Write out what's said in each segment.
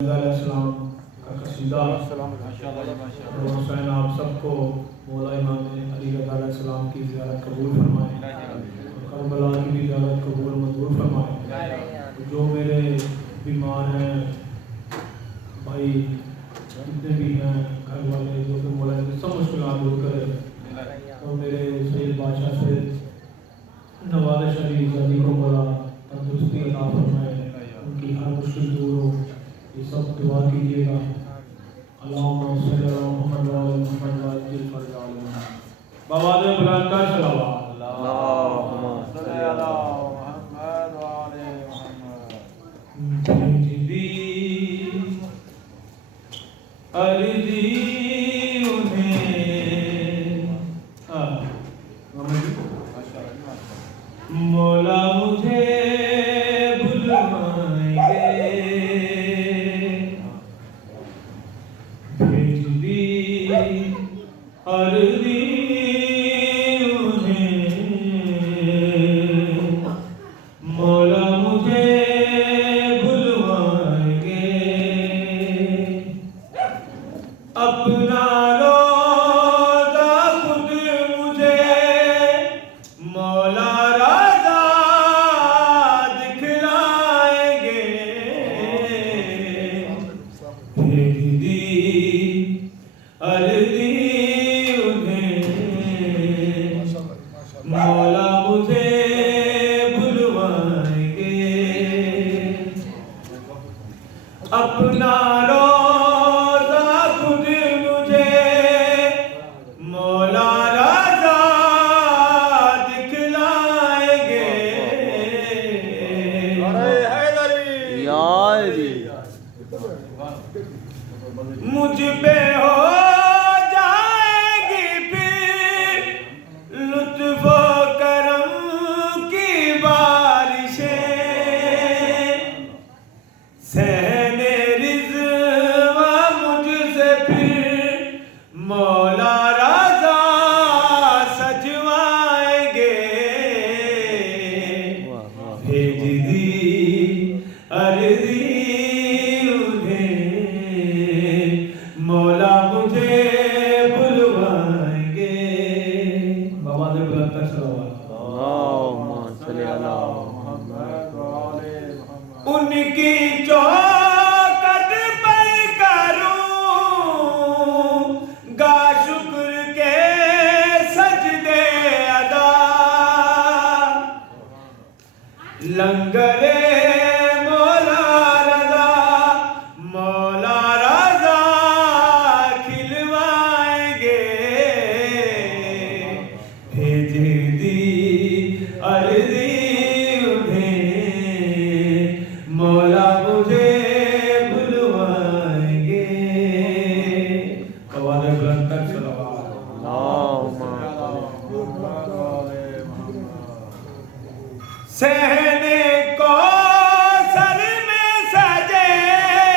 अलैहिस्सलाम का कसीदा हुसैन आप सबको मौला इमाम अली अलैहिस्सलाम की ज़ियारत कबूल फरमाए, करबला की भी ज़ियारत कबूल मंजूर फरमाए। जो मेरे बीमार हैं भाई जितने भी हैं घर वाले जो कि मौला की सब मुश्किलात दूर करे, और मेरे सैयद बादशाह से नवाज़ शरीफ अली को मौला तंदुरुस्ती अता फरमाए, उनकी हर मुश्किल दूर हो। ये सब दुआ कीजिएगा। अल्लाहुम्मा सल्ली अला मुहम्मद व अला मुहम्मद व अज्जिल फरजाना बवादे बुलंदा सलावत अल्लाहुम्मा सल्ली अला मुहम्मद व अला मुहम्मद। भेजदी अर्ज़ी उन्हें मौला मुझे अर्ज़ी उन्हें मौला मुझे बुलवाएंगे, अपना रोज़ा खुद मुझे मौला राज़ा दिखलाएंगे। भेज दी अर्ज़ी मौला मुझे बुलवाएंगे, अपना रोज़ा खुद मुझे मौला राज़ा दिखलाएंगे। मुझ पे हो सहने रिज़्वा मुझसे फिर मौला राज़ा सजवाएंगे। भेज दी अर्ज़ी उन्हें मौला मुझे बुलवाएंगे। बाबा ने बुलाता सलावत उनकी चौखट पर करूँगा शुक्र के सजदे अदा, लंगरे मौला रज़ा मौला रज़ा खिलवाएंगे। भेज दी अर्ज़ी मौला मुझे बुलवाएंगे। कवाले बुलंद तक सहने को सर में सजेगी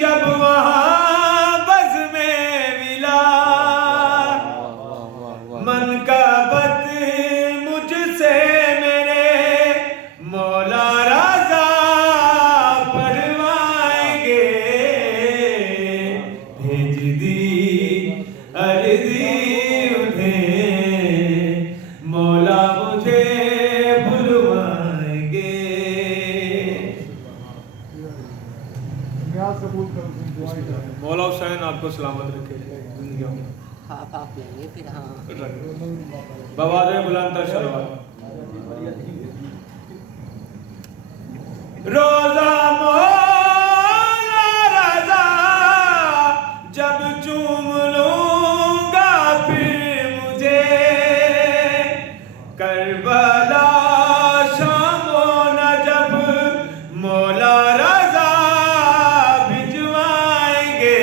जब वहाँ बज़ में मिला, मन का बत मुझसे मेरे मौला अर्ज़ी उन्हें मौला मुझे बुलवाएंगे। मौला हुसैन आपको सलामत रखे जिंदगी में। आप लेंगे फिर। हाँ बवादे बुलंद सलावत रोज़ा मौला रज़ा जब चूम लूँगा फिर मुझे करबला शामो नजब मौला रज़ा भिजवाएंगे।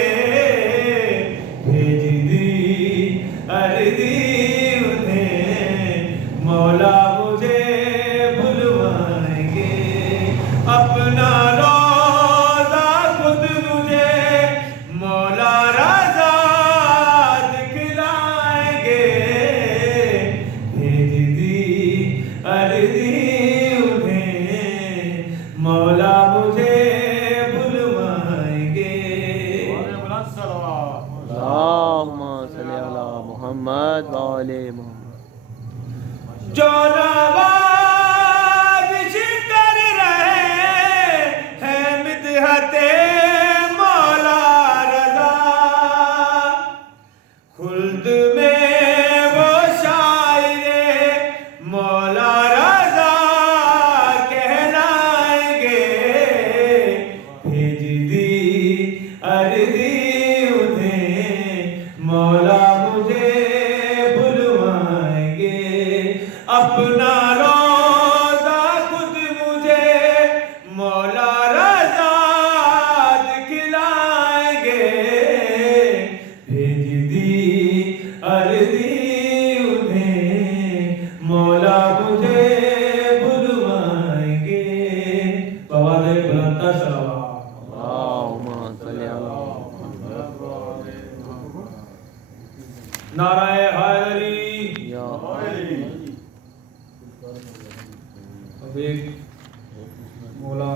भेज दी अर्ज़ी उन्हें मौला मुझे बुलवाएंगे, अपना मदहते मौला रजा खुल्द में वो शायरे मौला रजा कहलाएंगे भेज दी अर्जी उन्हें मौला मुझे बुलवाएंगे अपना रोज़ा खुद मुझे मौला रजा दिखलाएंगे भेज दी अर्जी उन्हें मौला मुझे बुलवाएंगे बवाले बुलंदा सलावत अल्लाहुम्मा सल्ली अला नाराए हैदरी या अब एक मौला